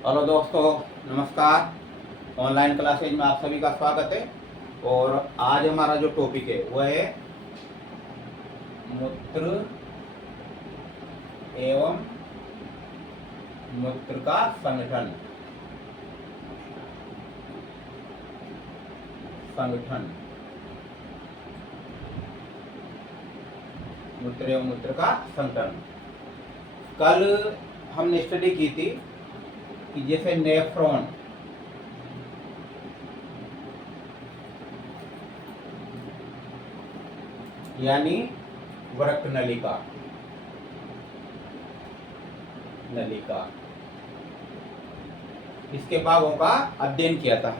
Hello दोस्तों, नमस्कार। Online classes में आप सभी का स्वागत है। और आज हमारा जो टॉपिक है वह है मूत्र एवं मूत्र का संगठन। मूत्र एवं मूत्र का संगठन। कल हमने स्टडी की थी कि जैसे नेफ्रॉन यानी वृक्क नलिका इसके भागों का अध्ययन किया था।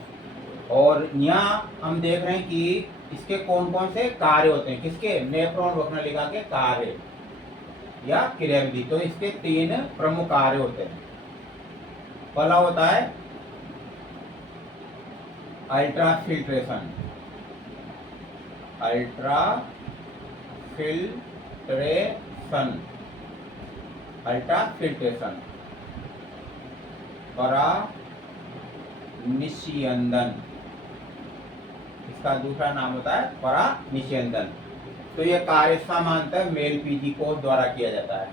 और यहाँ हम देख रहे हैं कि इसके कौन कौन से कार्य होते हैं। किसके? नेफ्रॉन वृक्क नलिका के कार्य या क्रियाविधि। तो इसके 3 प्रमुख कार्य होते हैं। पहला होता है अल्ट्राफिल्ट्रेशन। परानिस्यंदन। इसका दूसरा नाम होता है परानिस्यंदन। तो यह कार्य सामान्यतः मेल पीजी कोष द्वारा किया जाता है।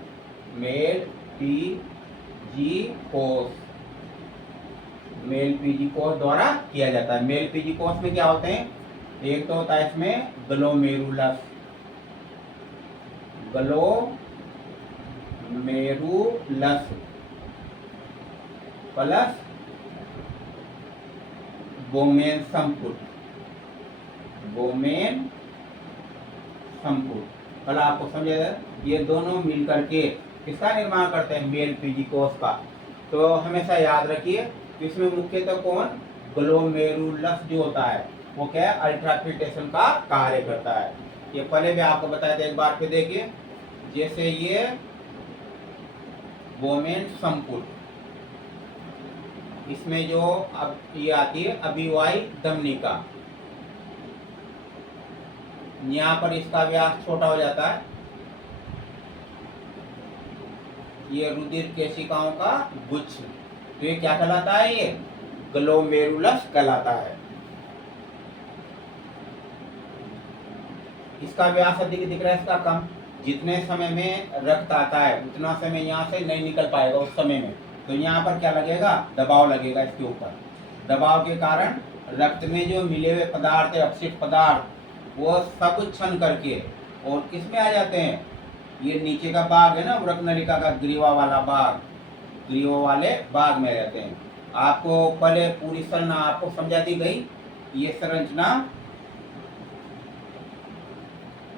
मेल पीजी कोष द्वारा किया जाता है। मेल पीजी कोष में क्या होते हैं? एक तो होता है इसमें ग्लोमेरुलस प्लस बोमेन संपुट। कल आपको समझेगा, ये दोनों मिलकर के किसका निर्माण करते हैं? मेल पीजी कोष का। तो हमेशा याद रखिए, इसमें मुख्यतः कौन? ग्लोमेरुलस जो होता है वो क्या है? अल्ट्राफिल्ट्रेशन का कार्य करता है। ये पहले भी आपको बताया था, एक बार फिर देखिए। जैसे ये बोमेन संपुट, इसमें जो अब ये आती है अभिवाही धमनिका। यहाँ पर इसका व्यास छोटा हो जाता है। ये रुधिर केशिकाओं का गुच्छ। तो ये क्या कहलाता है? ये ग्लोमेरुलस कहलाता है। इसका व्यास अधिक दिख रहा है, इसका कम। जितने समय में रक्त आता है उतना समय यहाँ से नहीं निकल पाएगा उस समय में। तो यहाँ पर क्या लगेगा? दबाव लगेगा इसके ऊपर। दबाव के कारण रक्त में जो मिले हुए पदार्थ है, अपशिष्ट पदार्थ, वो सब छन करके और किस में आ जाते हैं? ये नीचे का भाग है ना, वृक्क नलिका का ग्रीवा वाला भाग, ग्रीवा वाले भाग में रहते हैं। आपको पहले पूरी संरचना आपको समझा दी गई। ये संरचना,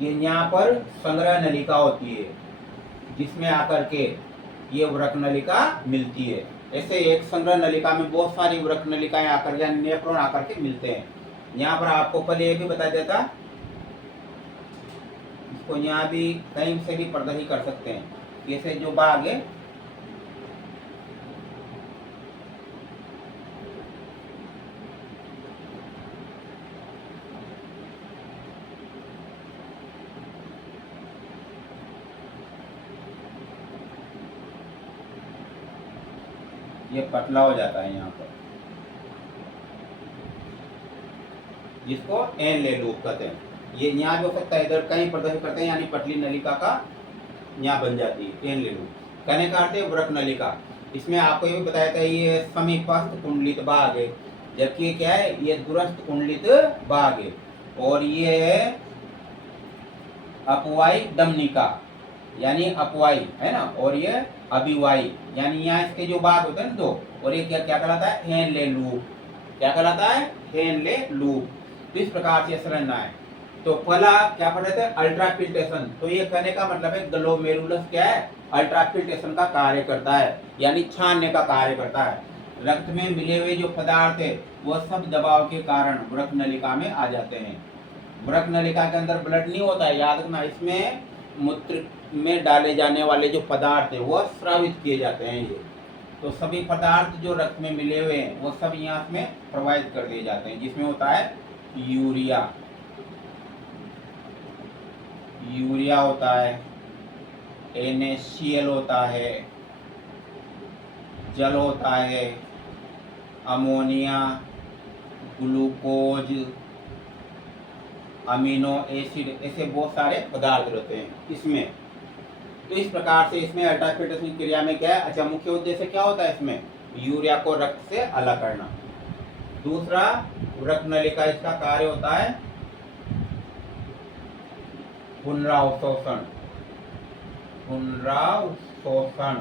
ये यहाँ पर संग्रह नलिका होती है जिसमें आकर के ये वृक्क नलिका मिलती है। ऐसे एक संग्रह नलिका में बहुत सारी वृक्क नलिकाएं आकर, यानी नेफ्रॉन आकर के मिलते हैं। यहाँ पर आपको पहले ये भी बता देता, इसको यहाँ भी कहीं से भी प्रदर्शित कर सकते हैं। जैसे जो भाग है, ये पतला हो जाता है यहाँ पर, जिसको एन ले लूप कहते हैं। ये यहाँ भी हो सकता है, इधर कहीं प्रदर्शित करते हैं, यानी पतली नलिका का यहाँ बन जाती है एन ले लूप। कहने का अर्थ है वृक्क नलिका। इसमें आपको ये भी बताया था, ये समीपस्थ कुंडलित भाग है, जबकि क्या है? ये दूरस्थ कुंडलित भाग है। और ये है अपवायी धमनिका, यानी अपवायी है ना, और ये अभिवायी, यानी यहाँ इसके जो भाग होते हैं ना दो, और ये क्या क्या कहलाता है? Henle loop. क्या कहलाता है? Henle loop. तो इस प्रकार से संरचना है। तो पहला क्या पढ़ रहे थे? अल्ट्राफिल्ट्रेशन। तो ये कहने का मतलब है ग्लोमेरुलस क्या है? अल्ट्राफिल्ट्रेशन का कार्य करता है, यानी छानने का कार्य करता है। रक्त में मिले हुए जो पदार्थ है वह सब दबाव के कारण वृक्क नलिका में आ जाते हैं। वृक्क नलिका के अंदर ब्लड नहीं होता है, याद रखना। इसमें मूत्र में डाले जाने वाले जो पदार्थ है वह स्रावित किए जाते हैं। ये तो सभी पदार्थ जो रक्त में मिले हुए हैं वो सब यहाँ में प्रवाहित कर दिए जाते हैं, जिसमें होता है यूरिया होता है, NaCl होता है, जल होता है, अमोनिया, ग्लूकोज, अमीनो एसिड, ऐसे बहुत सारे पदार्थ रहते हैं इसमें। तो इस प्रकार से इसमें अल्ट्राफिल्ट्रेशन की क्रिया में क्या है, अच्छा मुख्य उद्देश्य क्या होता है इसमें, यूरिया को रक्त से अलग करना। दूसरा, रक्त नलिका, इसका कार्य होता है पुनरावशोषण। पुनरावशोषण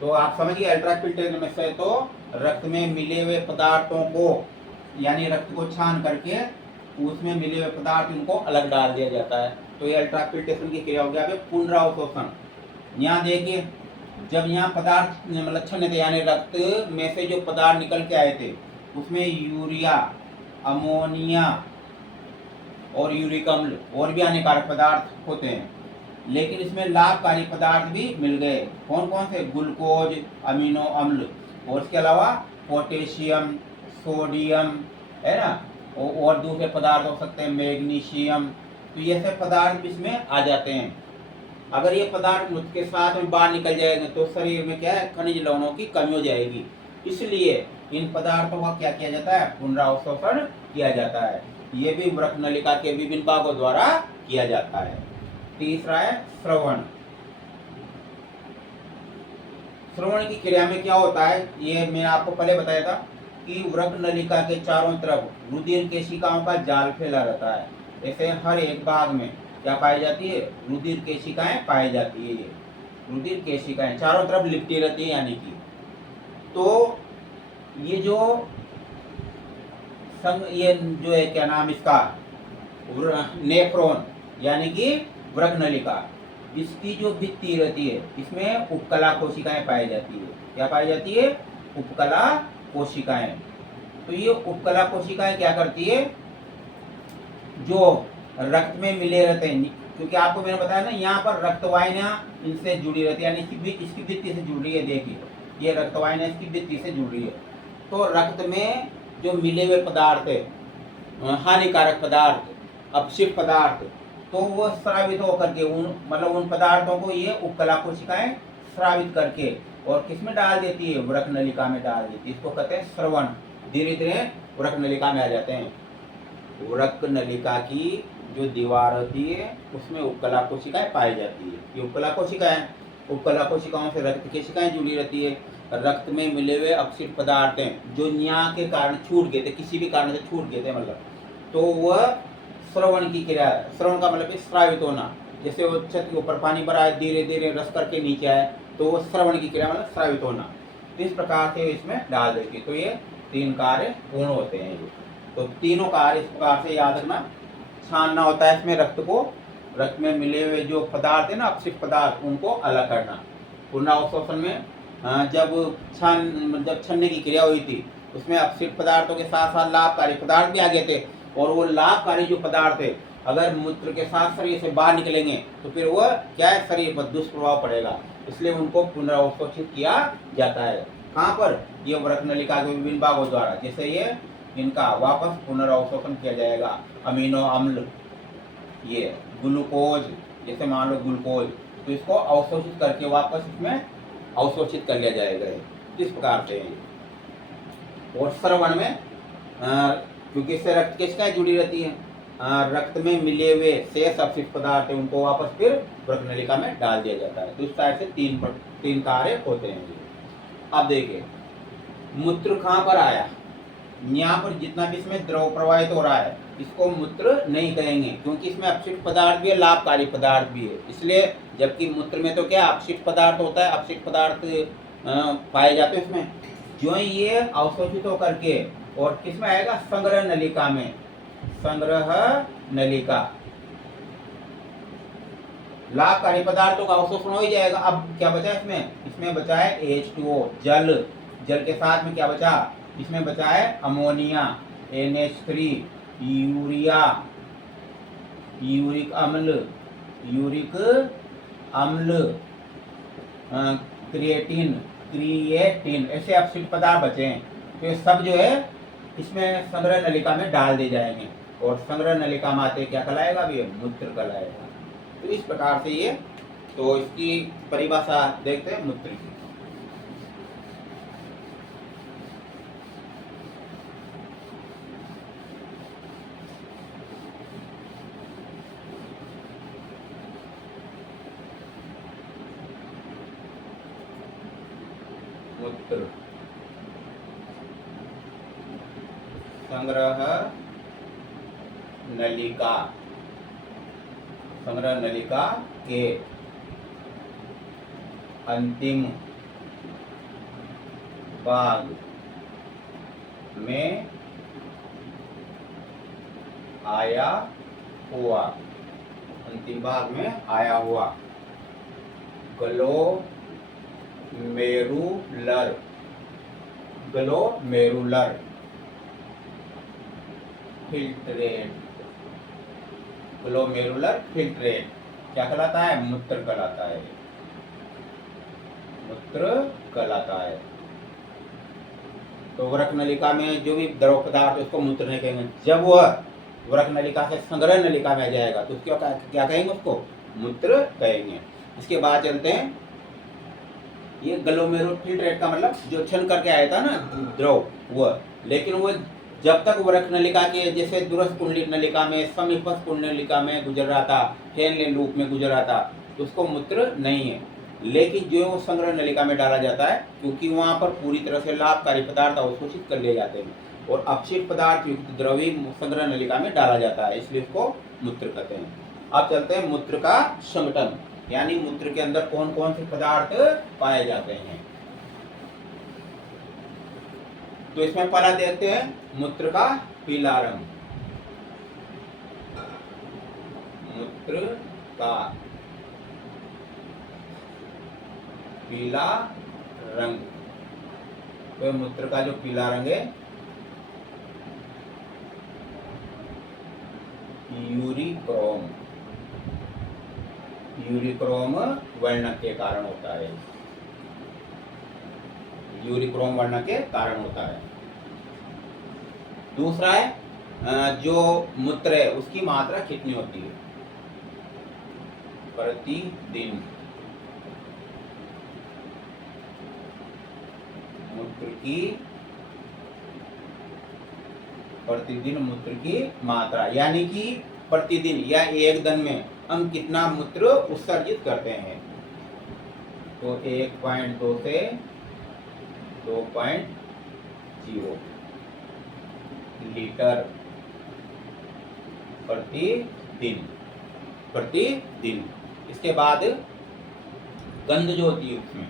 तो आप समझिए अल्ट्राफिल्ट्रेशन में से तो रक्त में मिले हुए पदार्थों को, यानी रक्त को छान करके उसमें मिले हुए पदार्थ उनको अलग डाल दिया जाता है। तो ये अल्ट्राफिल्ट्रेशन की क्रिया हो गया पुनरावशोषण। यहाँ देखिए, जब यहाँ पदार्थ मतलब छन्ने थे, यानी रक्त में से जो पदार्थ निकल के आए थे उसमें यूरिया, अमोनिया और यूरिक अम्ल और भी हानिकारक पदार्थ होते हैं, लेकिन इसमें लाभकारी पदार्थ भी मिल गए। कौन कौन से, ग्लूकोज, अमीनो अम्ल और इसके अलावा पोटेशियम, सोडियम, है ना, और दूसरे पदार्थ हो सकते हैं मैग्नीशियम। तो ये सब पदार्थ इसमें आ जाते हैं। अगर ये पदार्थ उसके साथ में बाहर निकल जाएंगे तो शरीर में क्या है, खनिज लवणों की कमी हो जाएगी। इसलिए इन पदार्थों का क्या किया जाता है, पुनरावशोषण किया जाता है। ये भी रक्त नलिका के विभिन्न भागों द्वारा किया जाता है। तीसरा है श्रवण। श्रवण की क्रिया में क्या होता है, ये मैंने आपको पहले बताया था कि रक्त नलिका के चारों तरफ रुधिर केशिकाओं का जाल फैला रहता है। ऐसे हर एक भाग में क्या पाई जाती है, रुधिर केशिकाएं पाई जाती है। रुधिर केशिकाएं चारों तरफ लिपटी रहती है, यानी कि तो ये जो ये जो है क्या नाम इसका, नेफ्रॉन यानी कि वृक्क नलिका, इसकी जो भित्ति रहती है इसमें उपकला कोशिकाएं पाई जाती है। क्या पाई जाती है, उपकला कोशिकाएं। तो ये उपकला कोशिकाएं क्या करती है, जो रक्त में मिले रहते हैं, क्योंकि आपको मैंने बताया ना यहाँ पर रक्तवाहिनियां इनसे जुड़ी रहती है, यानी इसकी भित्ति से जुड़ रही है। देखिए ये रक्तवाहिनियां इसकी भित्ति से जुड़ रही है। तो रक्त में जो मिले हुए पदार्थ है, हानिकारक पदार्थ, अपशिष्ट पदार्थ, तो वो स्रावित होकर के उन पदार्थों को ये उपकला कोशिकाएं स्रावित करके और किसमें डाल देती है, वृक्क नलिका में डाल देती है। इसको कहते हैं श्रवण। धीरे धीरे वृक्क नलिका में आ जाते हैं। वृक्क नलिका की जो दीवार होती है उसमें उपकला कोशिकाएं पाई जाती है। ये उपकला कोशिकाओं से रक्त कोशिकाएं जुड़ी रहती है। रक्त में मिले हुए अपशिष्ट पदार्थ हैं जो न्याय के कारण छूट गए थे, किसी भी कारण से छूट गए थे, मतलब तो वह श्रवण की क्रिया। श्रवण का मतलब स्रावित होना। जैसे वो छत के ऊपर पानी भरा है, धीरे धीरे रस करके नीचे आए, तो वो श्रवण की क्रिया मतलब स्रावित होना। तो इस प्रकार से इसमें डाल देती है। तो ये 3 कार्य पूर्ण होते हैं। तो तीनों कार्य इस प्रकार से याद रखना। छानना होता है इसमें रक्त को, रक्त में मिले हुए जो पदार्थ है ना, अपशिष्ट पदार्थ, उनको अलग करना। पुनरावशोषण में जब छन्ने की क्रिया हुई थी उसमें अपशिष्ट पदार्थों के साथ साथ लाभकारी पदार्थ भी आ गए थे, और वो लाभकारी जो पदार्थ है अगर मूत्र के साथ शरीर से बाहर निकलेंगे तो फिर वह क्या है, शरीर पर दुष्प्रभाव पड़ेगा। इसलिए उनको पुनरावशोषित किया जाता है। कहाँ पर, ये वृक्क नलिका के विभिन्न भागों द्वारा। जैसे ये इनका वापस पुनरावशोषण किया जाएगा। अमीनो अम्ल, ये ग्लूकोज, जैसे मान लो ग्लूकोज, तो इसको अवशोषित करके वापस इसमें अवशोषित कर लिया जाएगा। इस प्रकार से। और श्रवण में क्योंकि इससे रक्त कोशिकाएं जुड़ी रहती हैं, रक्त में मिले हुए शेष अपशिष्ट पदार्थ है उनको वापस फिर वृक्क नलिका में डाल दिया जाता है। तो इस तरह से 3 कार्य होते हैं। अब देखिए मूत्र कहाँ पर आया, यहाँ पर जितना भी इसमें द्रव प्रवाहित हो रहा है इसको मूत्र नहीं कहेंगे, क्योंकि इसमें अपशिष्ट पदार्थ भी है, लाभकारी पदार्थ भी है। इसलिए जबकि मूत्र में तो क्या अपशिष्ट पदार्थ होता है, अपशिष्ट पदार्थ पाए जाते हैं इसमें। जो ये अवशोषित होकर के और किसमें आएगा, संग्रह नलिका में। संग्रह नलिका, लाभकारी पदार्थों का अवशोषण हो ही जाएगा। अब क्या बचा इसमें, इसमें बचा है H2O, जल। जल के साथ में क्या बचा, इसमें बचा है अमोनिया, NH3, यूरिया, यूरिक अम्ल, क्रिएटिन, ऐसे अपशिष्ट पदार्थ बचे हैं। तो ये सब जो है इसमें संग्रह नलिका में डाल दिए जाएंगे, और संग्रह नलिका में आते क्या कहलाएगा, भी मूत्र कहलाएगा। तो इस प्रकार से ये तो इसकी परिभाषा देखते हैं मूत्र की। मूत्र संग्रह नलिका, संग्रह नलिका के अंतिम भाग में आया हुआ, अंतिम भाग में आया हुआ glomerular, glomerular filtrate, glomerular filtrate क्या कहलाता है? मूत्र कहलाता है, मूत्र कहलाता है। तो वृक्क नलिका में जो भी द्रव पदार्थ उसको मूत्र नहीं कहेंगे। जब वह वृक्क नलिका से संग्रह नलिका में जाएगा तो उसको क्या कहेंगे? उसको मूत्र कहेंगे। इसके बाद चलते हैं, ये ग्लोमेरुलर फिल्ट्रेट का मतलब जो छन करके आया था ना द्रव वह, लेकिन वो जब तक वृक्क नलिका के जैसे दूरस्थ कुंडलित नलिका में, समीपस्थ कुंडलित नलिका में गुजर रहा था, हेनले लूप में गुजर रहा था, तो उसको मूत्र नहीं है। लेकिन जो संग्रह नलिका में डाला जाता है, क्योंकि वहाँ पर पूरी तरह से लाभकारी पदार्थ अवशोषित कर लिए जाते हैं और अपशिष्ट पदार्थ युक्त द्रवी संग्रह नलिका में डाला जाता है, इसलिए इसको मूत्र कहते हैं। अब चलते हैं मूत्र का संगठन, यानी मूत्र के अंदर कौन कौन से पदार्थ पाए जाते हैं। तो इसमें पहला देखते हैं मूत्र का पीला रंग, मूत्र का पीला रंग। तो मूत्र का जो पीला रंग है यूरिक्रोम, यूरिक्रोम वर्ण के कारण होता है, यूरिक्रोम वर्ण के कारण होता है। दूसरा है जो मूत्र है उसकी मात्रा कितनी होती है? प्रतिदिन मूत्र की, प्रतिदिन मूत्र की मात्रा, यानी कि प्रतिदिन या एक दिन में हम कितना मूत्र उत्सर्जित करते हैं। तो 1.2 से 2.0 लीटर प्रतिदिन, प्रतिदिन। इसके बाद गंध जो होती है उसमें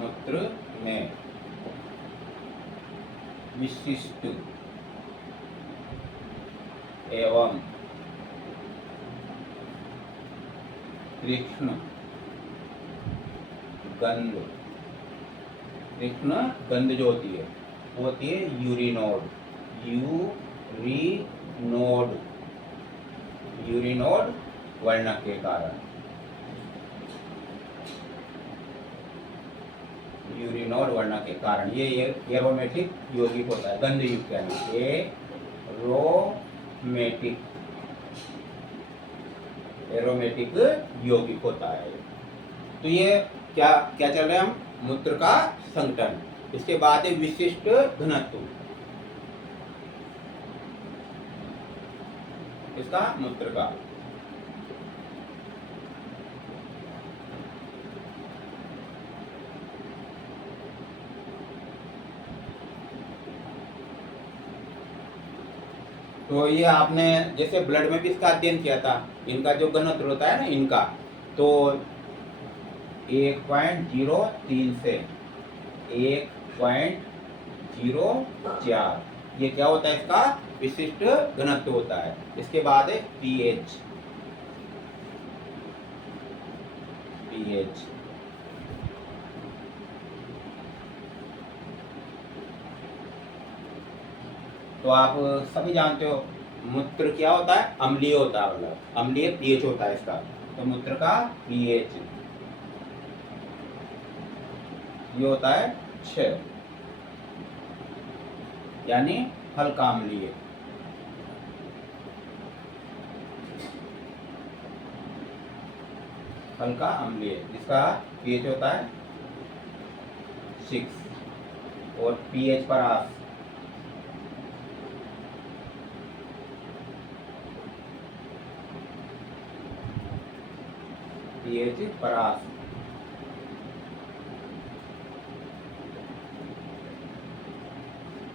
मूत्र में विशिष्ट एवं तीक्ष्ण गंध, तीक्ष्ण गंध जो होती है वो होती है यूरिनोड, यूरिनोड, यूरिनोड वर्ण के कारण, यूरिनोड वर्ण के कारण ये एरोमेटिक यौगिक होता है, गंध युक्त, यानी एरोमेटिक, एरोमेटिक यौगिक होता है। तो ये क्या क्या चल रहा है? हम मूत्र का संगठन। इसके बाद है विशिष्ट घनत्व, इसका मूत्र का। तो ये आपने जैसे ब्लड में भी इसका अध्ययन किया था, इनका जो घनत्व होता है ना इनका, तो 1.03 से 1.04 ये क्या होता है? इसका विशिष्ट घनत्व होता है। इसके बाद है पीएच, पीएच तो आप सभी जानते हो मूत्र क्या होता है? अम्लीय होता है, मतलब अम्लीय पीएच होता है इसका। तो मूत्र का पीएच ये होता है 6, यानी हल्का अम्लीय। हल्का अम्लीय, जिसका पीएच होता है 6 और पीएच परास पीएच परास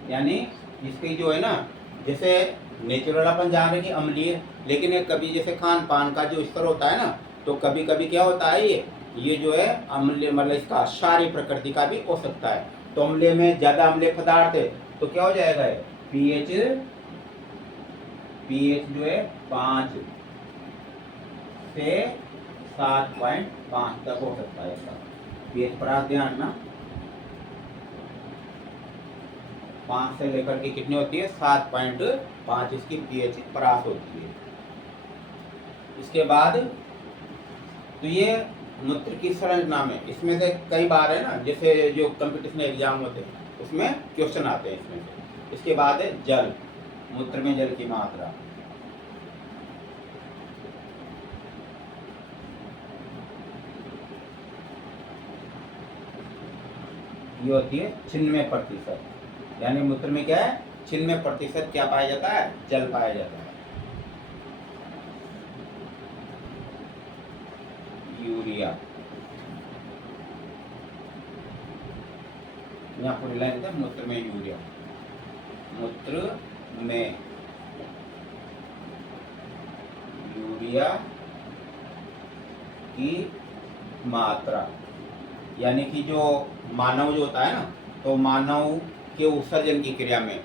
यानी इसकी जो है ना, जैसे नेचुरल अपन जान रहे कि अम्लीय, लेकिन ये कभी जैसे खान पान का जो स्तर होता है ना, तो कभी कभी क्या होता है ये जो है अम्लीय, मतलब इसका क्षारीय प्रकृति का भी हो सकता है। तो अम्लीय में ज्यादा अम्लीय पदार्थ है तो क्या हो जाएगा, पीएच जो है 5 से 7.5 तक हो सकता है इसका पीएच परास। ध्यान ना, 5 से लेकर के कितनी होती है, 7.5 इसकी पीएच परास होती है। इसके बाद तो ये मूत्र की संरचना में इसमें से कई बार है ना, जैसे जो कंपटीशन एग्जाम होते हैं उसमें क्वेश्चन आते हैं इसमें से। इसके बाद है जल, मूत्र में जल की मात्रा। ये होती है 96%, यानी मूत्र में क्या है, 96% क्या पाया जाता है, जल पाया जाता है। यूरिया, यहाँ पूरी लाइन है, मूत्र में यूरिया, मूत्र में यूरिया की मात्रा, यानी कि जो मानव जो होता है ना, तो मानव के उत्सर्जन की क्रिया में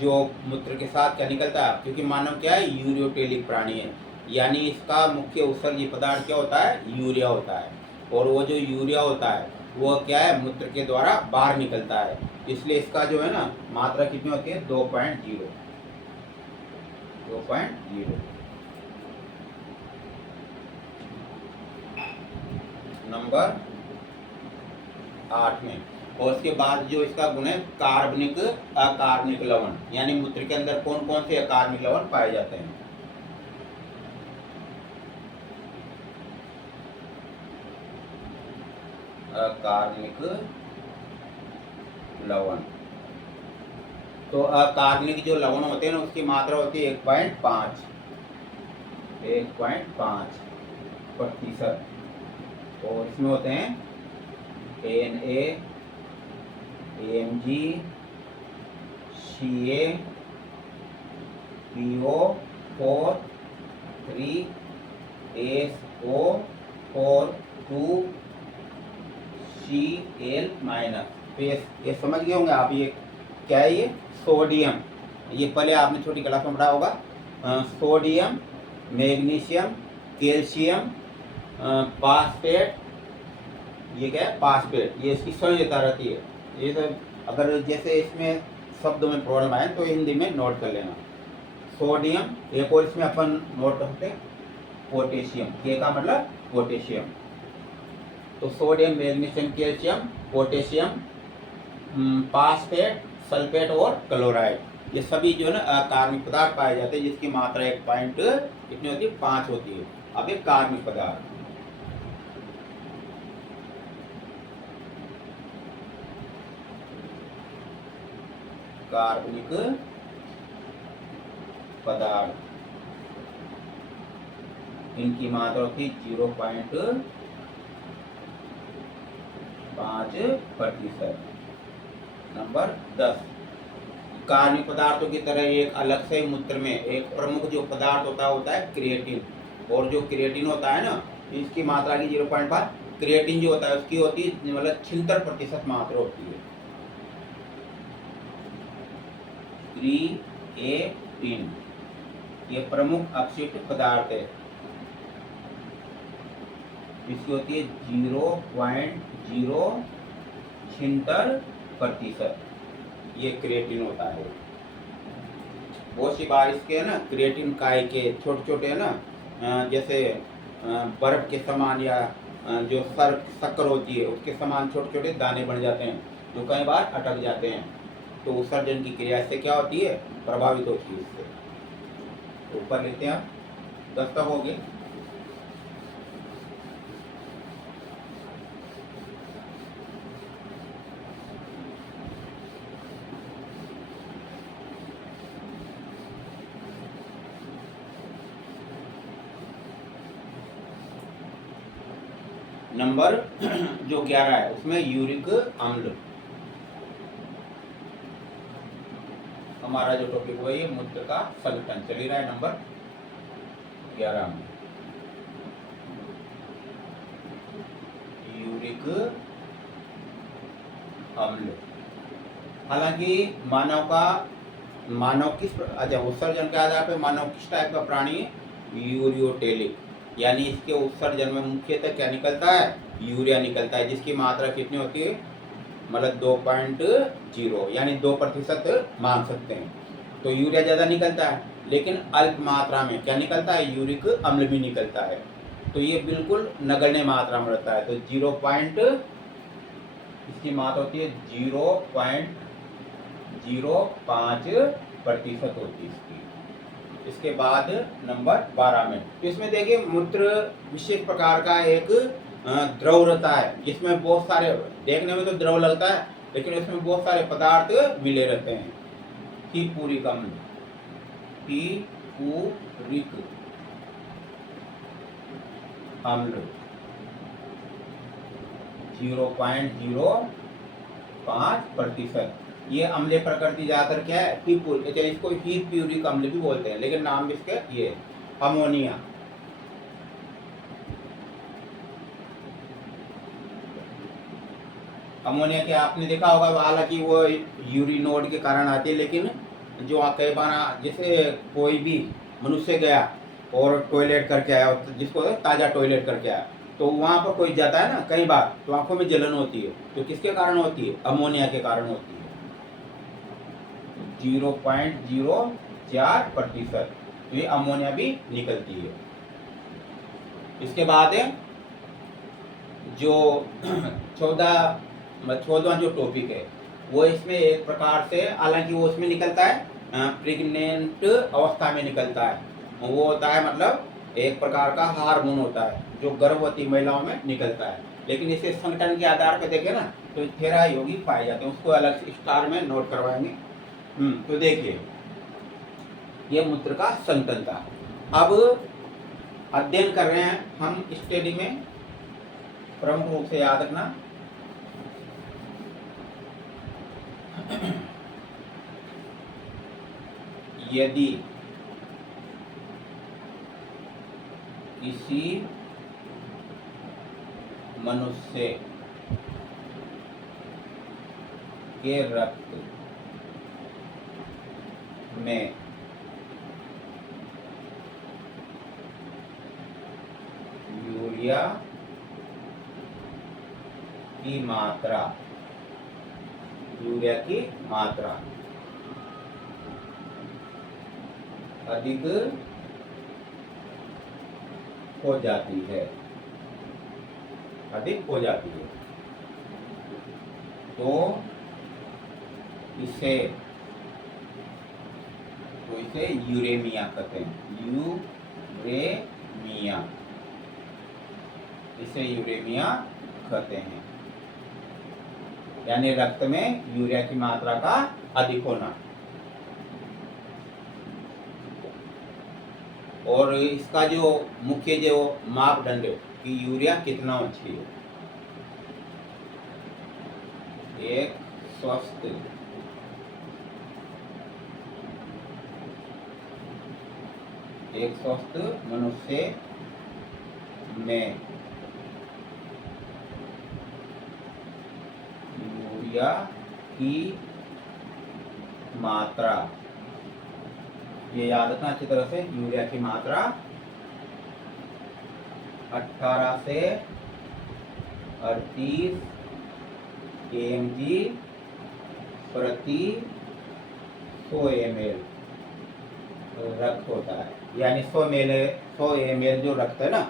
जो मूत्र के साथ क्या निकलता है, क्योंकि मानव क्या है, यूरियोटेलिक प्राणी है, यानी इसका मुख्य उत्सर्जी पदार्थ क्या होता है, यूरिया होता है। और वो जो यूरिया होता है वो क्या है, मूत्र के द्वारा बाहर निकलता है, इसलिए इसका जो है ना मात्रा कितनी होती है, 2.0 नंबर 8 में। और उसके बाद जो इसका गुण है कार्बनिक अकार्बनिक लवण, यानी मूत्र के अंदर कौन कौन से अकार्बनिक लवण पाए जाते हैं। अकार्बनिक लवण, तो अकार्बनिक जो लवण होते हैं ना उसकी मात्रा होती है 1.5%। और इसमें होते हैं Na, Amg, Ca, PO4, 3, SO4, 2, Cl minus. तो ये समझ गए होंगे आप, ये क्या है, ये सोडियम, ये पहले आपने छोटी क्लास में पढ़ा होगा। सोडियम, मैग्नीशियम, कैल्शियम, फास्फेट, ये क्या है, फास्फेट, ये इसकी संयोजकता रहती है। ये तो अगर जैसे इसमें शब्दों में प्रॉब्लम आए तो हिंदी में नोट कर लेना। सोडियम, एक और इसमें अपन नोट करते हैं पोटेशियम, के का मतलब पोटेशियम। तो sodium, magnesium, calcium, potassium, phosphate, sulphate और क्लोराइड, ये सभी जो है ना अकार्बनिक पदार्थ पाए जाते हैं, जिसकी मात्रा 1 पॉइंट कितनी होती है, 5 होती है। अब एक कार्बनिक पदार्थ, कार्बनिक पदार्थ, इनकी मात्रा होती 0.5%। नंबर 10, कार्बनिक पदार्थों की तरह एक अलग से मूत्र में एक प्रमुख जो पदार्थ होता है क्रिएटिन। और जो क्रिएटिन होता है ना, इसकी मात्रा की 0.5, क्रिएटिन जो होता है उसकी होती है मतलब 76% मात्रा होती है। क्रिएटिन ये प्रमुख अपशिष्ट पदार्थ है, इसकी होती है 0.076%, ये क्रिएटिन होता है। बहुत सी बार इसके है ना क्रिएटिन काय के छोटे छोटे है ना, जैसे बर्फ के समान या जो शक्कर होती है उसके समान छोटे छोटे दाने बन जाते हैं, जो कई बार अटक जाते हैं। तो उत्सर्जन की क्रिया से क्या होती है, प्रभावित होती है इससे। ऊपर लेते हैं आप, 10 तक हो गए। नंबर जो 11 है उसमें यूरिक अम्ल, हमारा जो टॉपिक हुआ ये मूत्र का संगठन चल ही रहा है नंबर 11 में, यूरिक अम्ल। हालांकि मानव किस अच्छा उत्सर्जन के आधार पर मानव किस टाइप का प्राणी है, यूरियोटेलिक, यानी इसके उत्सर्जन में मुख्यतः क्या निकलता है, यूरिया निकलता है, जिसकी मात्रा कितनी होती है, मतलब 2.0 यानी 2% मान सकते हैं। तो यूरिया ज़्यादा निकलता है, लेकिन अल्प मात्रा में क्या निकलता है, यूरिक अम्ल भी निकलता है। तो ये बिल्कुल नगण्य मात्रा में रहता है। तो इसकी मात्रा होती है 0.05% होती है इसकी। इसके बाद नंबर 12 में, तो इसमें देखिए मूत्र विशेष प्रकार का एक द्रव रहता है, जिसमें बहुत सारे, देखने में तो द्रव लगता है लेकिन इसमें बहुत सारे पदार्थ मिले रहते हैं। फीपूरिक अम्ल, फीपूरिक अम्ल 0.05%। ये अम्लीय प्रकृति ज्यादातर क्या है, इसको फीपूरिक अम्ल भी बोलते हैं, लेकिन नाम भी इसके ये अमोनिया। अमोनिया के आपने देखा होगा, हालांकि वो यूरिनोड के कारण आती है, लेकिन जो कई बार जैसे कोई भी मनुष्य गया और टॉयलेट करके आया, जिसको ताज़ा टॉयलेट करके आया, तो वहाँ पर कोई जाता है ना कई बार, तो आंखों में जलन होती है, तो किसके कारण होती है, अमोनिया के कारण होती है। 0.04%, तो ये अमोनिया भी निकलती है। इसके बाद जो 14वां जो टॉपिक है वो इसमें एक प्रकार से, हालांकि वो उसमें निकलता है प्रेग्नेंट अवस्था में निकलता है। वो होता है मतलब एक प्रकार का हार्मोन होता है जो गर्भवती महिलाओं में निकलता है, लेकिन इसे संगठन के आधार पर देखें ना तो थेरा यौगिक पाए जाते हैं, उसको अलग से स्टार में नोट करवाएंगे। तो देखिए ये मूत्र का संगठन था। अब अध्ययन कर रहे हैं हम स्टडी में, प्रमुख रूप से याद रखना यदि किसी मनुष्य के रक्त में यूरिया की मात्रा अधिक हो जाती है, तो इसे यूरेमिया कहते हैं, इसे यूरेमिया कहते हैं, यानी रक्त में यूरिया की मात्रा का अधिक होना। और इसका जो मुख्य जो मापदंड कि यूरिया कितना होना चाहिए, एक स्वस्थ मनुष्य में यूरिया की मात्रा, ये याद रखना अच्छी तरह से, यूरिया की मात्रा 18 से 38 kmg प्रति 100 ml रक्त होता है, यानी 100 ml जो रक्त है ना,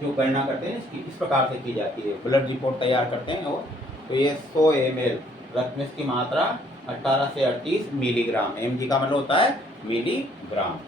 जो गणना करते हैं इसकी इस प्रकार से की जाती है, ब्लड रिपोर्ट तैयार करते हैं वो, तो ये 100 ml रक्त में इसकी मात्रा 18 से 38 मिलीग्राम, mg का मतलब होता है मिलीग्राम।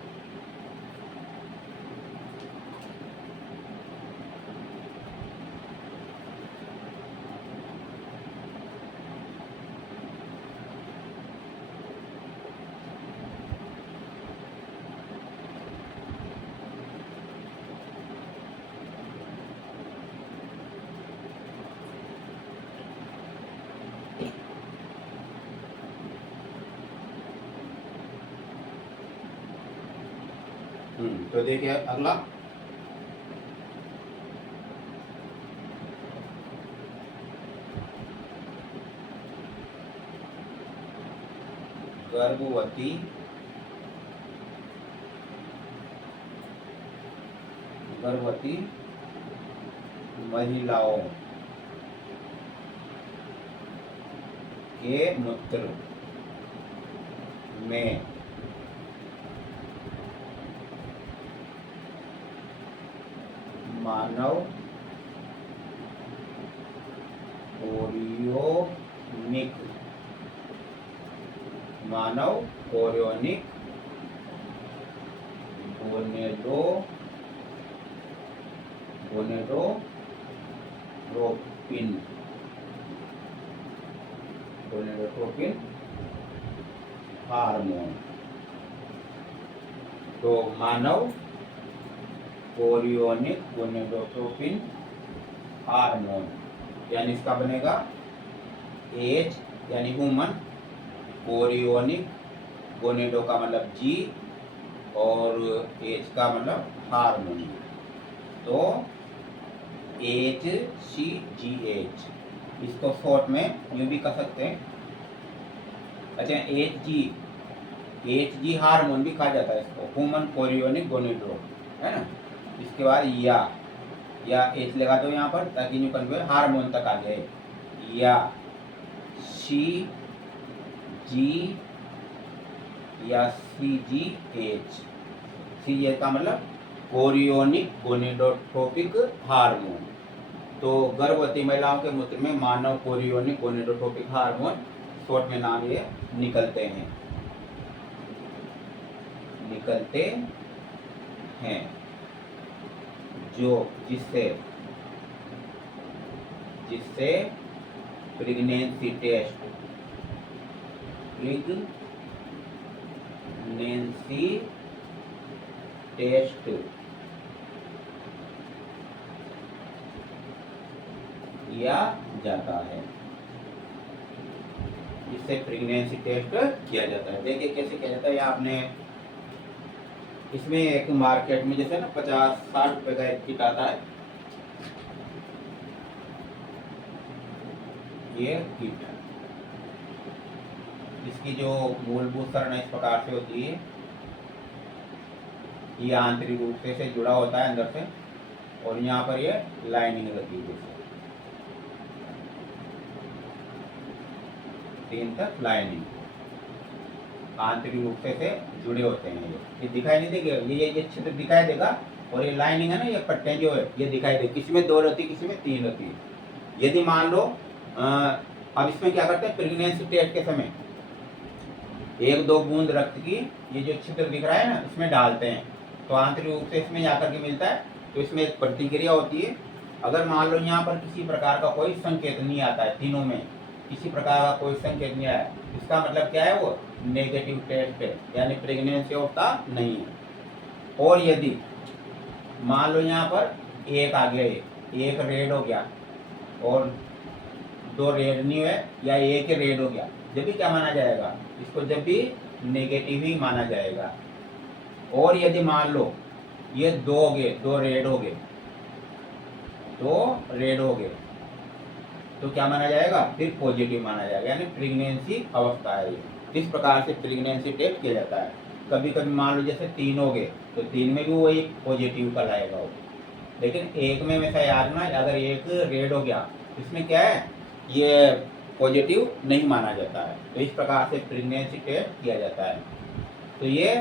तो देखिए अगला, गर्भवती महिलाओं के मूत्र में मानव कोरियोनिक गोनेडोट्रोपिन हार्मोन। तो मानव कोरियोनिक गोनेडोट्रोपिन हार्मोन, यानी इसका बनेगा एच यानी ह्यूमन, कोरियोनिक, गोनेडो का मतलब जी और एच का मतलब हार्मोन। तो HCGH, इसको शॉर्ट में यूँ भी कह सकते हैं। अच्छा, HG हार्मोन भी कहा जाता है इसको, ह्यूमन कोरियोनिक गोनेडो, है ना। इसके बाद या एच लगा दो यहाँ पर ताकि न्यू कन्वे हार्मोन तक आ जाए। या CG या CGH, CGH का मतलब कोरियोनिक गोनेडोट्रोपिक हार्मोन। तो गर्भवती महिलाओं के मूत्र में मानव कोरियोनिक गोनेडोट्रोपिक हार्मोन, शॉर्ट में नाम ये निकलते हैं जो जिससे प्रेगनेंसी टेस्ट किया जाता है, इससे प्रेगनेंसी टेस्ट किया जाता है। देखिए कैसे किया जाता है। आपने इसमें एक मार्केट में जैसे ना 50-60 रुपए का एक किट आता है, ये किट है। इसकी जो मूलभूत संरचना इस प्रकार से होती है, ये आंतरिक रूप से जुड़ा होता है अंदर से, और यहाँ पर ये लाइनिंग लगी है, 3 तक लाइनिंग आंतरिक रूप से जुड़े होते हैं। ये दिखाई नहीं देगा, ये छिद्र दिखाई देगा, और ये लाइनिंग है ना, ये पट्टे जो है ये दिखाई देगी। किसी में 2 रहती है, किसी में 3 रहती है। यदि मान लो अब इसमें क्या करते हैं, प्रेगनेंसी टेस्ट के समय 1-2 बूंद रक्त की ये जो छिद्र दिख रहा है ना, इसमें डालते हैं, तो आंतरिक रूप से इसमें जाकर के मिलता है। तो इसमें एक प्रतिक्रिया होती है। अगर मान लो यहाँ पर किसी प्रकार का कोई संकेत नहीं आता है, तीनों में किसी प्रकार का कोई संकेत नहीं आया, इसका मतलब क्या है, वो नेगेटिव टेस्ट है, यानी प्रेगनेंसी होता नहीं है। और यदि मान लो यहाँ पर 1 आ गया, एक रेड हो गया और 2 रेड नहीं हुए, या 1 रेड हो गया, जब भी क्या माना जाएगा, इसको जब भी नेगेटिव ही माना जाएगा। और यदि मान लो ये 2 हो गए, 2 रेड हो गए, तो क्या माना जाएगा, फिर पॉजिटिव माना जाएगा, यानी प्रेगनेंसी अवस्था है ये। इस प्रकार से प्रेगनेंसी टेस्ट किया जाता है। कभी कभी मान लो जैसे 3 हो गए, तो 3 में भी वही पॉजिटिव कल आएगा वो। लेकिन 1 में वैसा याद ना, अगर 1 रेड हो गया, इसमें क्या है, ये पॉजिटिव नहीं माना जाता है। तो इस प्रकार से प्रेगनेंसी टेस्ट किया जाता है। तो ये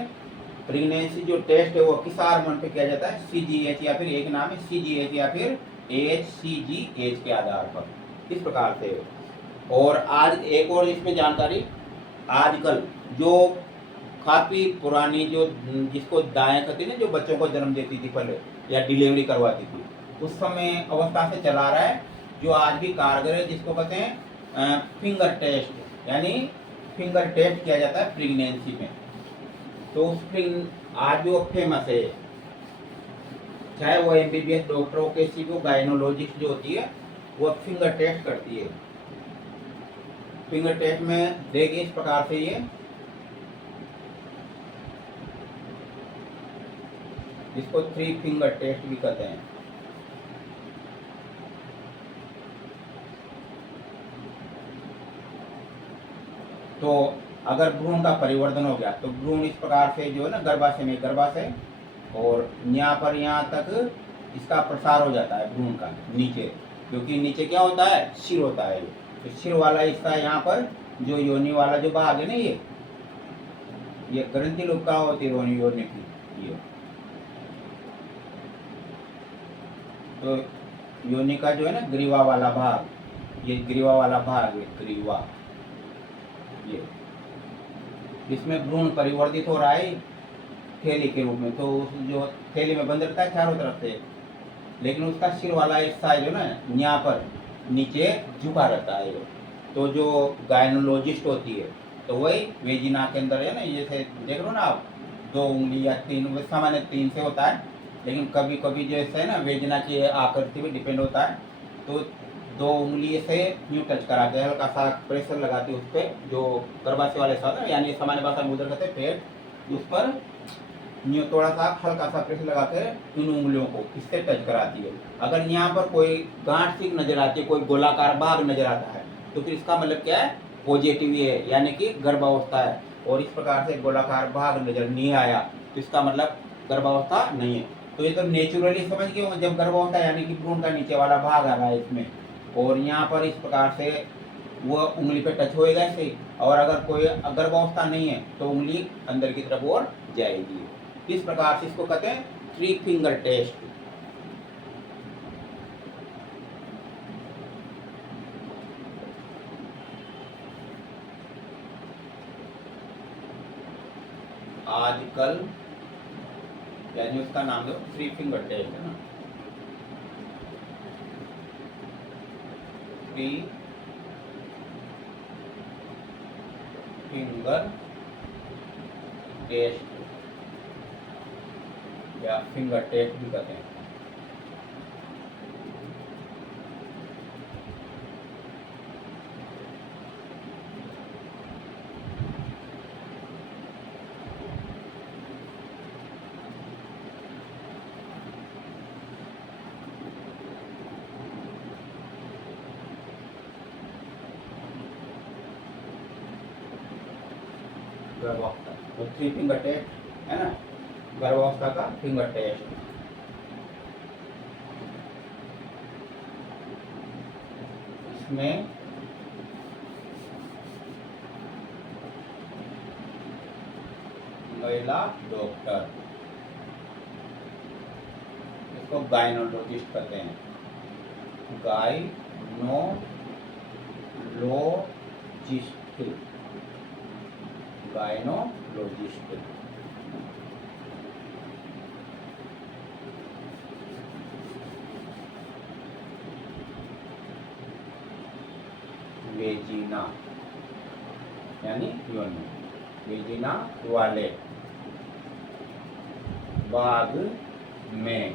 प्रेगनेंसी जो टेस्ट है वो किस हार्मोन पे किया जाता है, CGH, या फिर एक नाम है CGH या फिर HCGH के आधार पर, इस प्रकार से। और आज एक और इसमें जानकारी, आजकल जो काफ़ी पुरानी जो जिसको दाएं कहती ना, जो बच्चों को जन्म देती थी पहले या डिलीवरी करवाती थी, उस समय अवस्था से चला रहा है, जो आज भी कारगर है, जिसको कहते हैं फिंगर टेस्ट, यानी फिंगर टेस्ट किया जाता है प्रेगनेंसी में। तो आज भी वो फेमस है, चाहे वो MBBS डॉक्टरों के सी वो गायनोलॉजिस्ट जो होती है, वो फिंगर टेस्ट करती है। फिंगर टेस्ट में देखिए इस प्रकार से इसको थ्री फिंगर टेस्ट भी कहते हैं। तो अगर भ्रूण का परिवर्तन हो गया तो भ्रूण इस प्रकार से जो है ना गर्भाशय में, गर्भाशय और यहाँ पर यहाँ तक इसका प्रसार हो जाता है भ्रूण का नीचे, क्योंकि नीचे क्या होता है, सिर होता है। तो सिर वाला हिस्सा यहाँ पर जो योनि वाला जो भाग है ना, ये ग्रंथि लोग का होती है योनि की, ये तो योनि का जो है ना ग्रीवा वाला भाग, ये ग्रीवा वाला भाग है, ग्रीवा, ये इसमें भ्रूण परिवर्तित हो रहा है थैली के रूप में। तो उस जो थैली में बंद रहता है चारों तरफ से, लेकिन उसका सिर वाला हिस्सा जो ना यहाँ पर नीचे झुका रहता है। तो जो गायनोलॉजिस्ट होती है तो वही वेजिना के अंदर है ना, जैसे देख रहे हो ना आप, 2 उंगली या 3, सामान्य 3 से होता है, लेकिन कभी कभी जैसे है ना वेजिना की आकृति भी डिपेंड होता है। तो 2 उंगली से यूँ टच करा के हल्का सा प्रेशर लगाते उस पर, जो गर्भाशय वाले साथ यानी सामान्य भाषा में उधर कहते हैं पेट, उस पर यूँ थोड़ा सा हल्का सा प्रेशर लगा के इन उंगलियों को इससे टच कराती है। अगर यहाँ पर कोई गांठ सी नजर आती है, कोई गोलाकार भाग नजर आता है, तो फिर इसका मतलब क्या है, पॉजिटिव है, यानी कि गर्भावस्था है। और इस प्रकार से गोलाकार भाग नजर नहीं आया तो इसका मतलब गर्भावस्था नहीं है। तो ये तो नेचुरली समझ गए, जब गर्भावस्था यानी कि भ्रूण का नीचे वाला भाग आ रहा है इसमें, और यहाँ पर इस प्रकार से वो उंगली पे टच होएगा ऐसे। और अगर कोई गर्भावस्था नहीं है तो उंगली अंदर की तरफ और जाएगी। इस प्रकार से इसको कहते हैं थ्री फिंगर टेस्ट। आजकल यानी उसका नाम दो थ्री फिंगर टेस्ट है ना, थ्री फिंगर टेस्ट या फिंगर टेस्ट भी कहते हैं। गर्भावस्था तो थ्री फिंगर टेस्ट है ना, गर्भावस्था का फिंगर टेस्ट। इसमें महिला डॉक्टर, इसको गायनोलॉजिस्ट कहते हैं, गायनोलॉजिस्ट, गायनोलॉजिस्ट। वेजिना यानी योनि, वेजिना वाले भाग में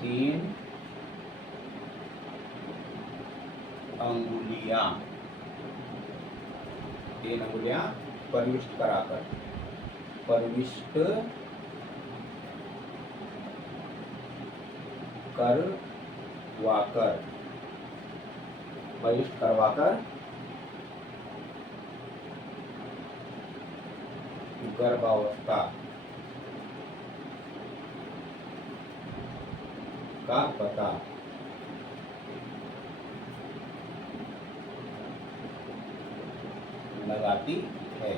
तीन अंगुलियां प्रविष्ट कराकर, प्रविष्ट करवाकर, प्रविष्ट करवाकर गर्भावस्था का पता लगाती है।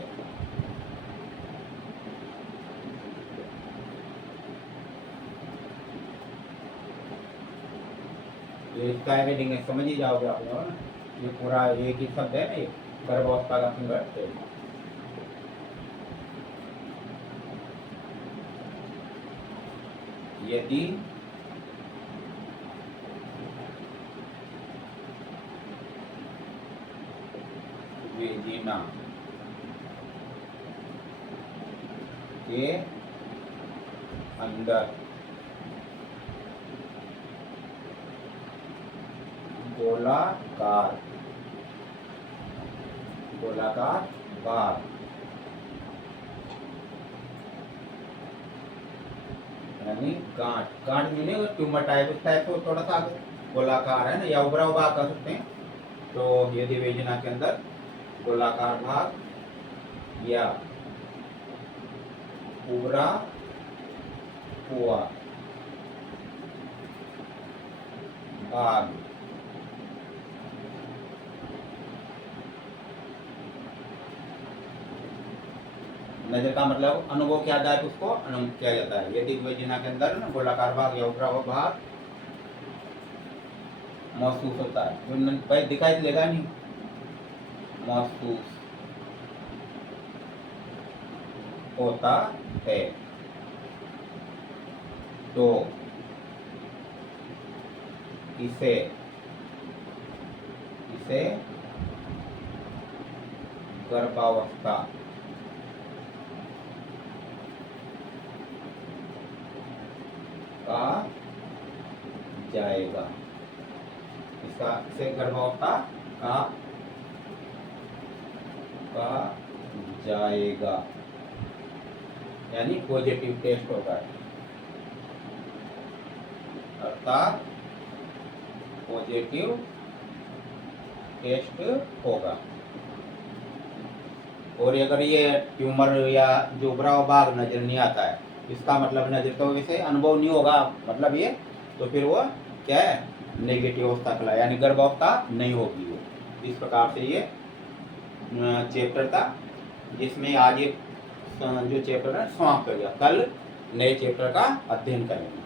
ये इसका हेडिंग है, समझ ही जाओगे आप लोग ना, ये पूरा एक ही शब्द है ना, ये गर्भावस्था का फिंगर टेस्ट। यदि वेजिना के अंदर गोलाकार भाग, यानी गांठ। गांठ मीनिंग ट्यूमर टाइप, उस टाइप को थोड़ा सा गोलाकार है ना, या उभरा हुआ भाग कह सकते हैं। तो ये दिवेजना के अंदर गोलाकार भाग या उभरा हुआ भाग नजर का मतलब अनुभव किया जाए तो उसको अनुभव किया जाता है। यदि दिवेजना के अंदर ना गोलाकार भाग या उभरा हुआ भाग महसूस होता है, जो भाई दिखाई देगा नहीं, महसूस होता है, तो इसे गर्भावस्था कहा जाएगा। इसे गर्भावस्था कहा जाएगा, यानी पॉजिटिव टेस्ट होगा, अर्थात पॉजिटिव टेस्ट होगा। और अगर ये ट्यूमर या जो उभरा हुआ भाग नजर नहीं आता है, इसका मतलब नजर तो वैसे अनुभव नहीं होगा, मतलब ये तो फिर वो क्या है, नेगेटिव अवस्था कहला, यानी गर्भावस्था नहीं होगी वो। इस प्रकार से ये चैप्टर था, जिसमें आज ये जो चैप्टर है समाप्त हो गया। कल नए चैप्टर का अध्ययन करेंगे।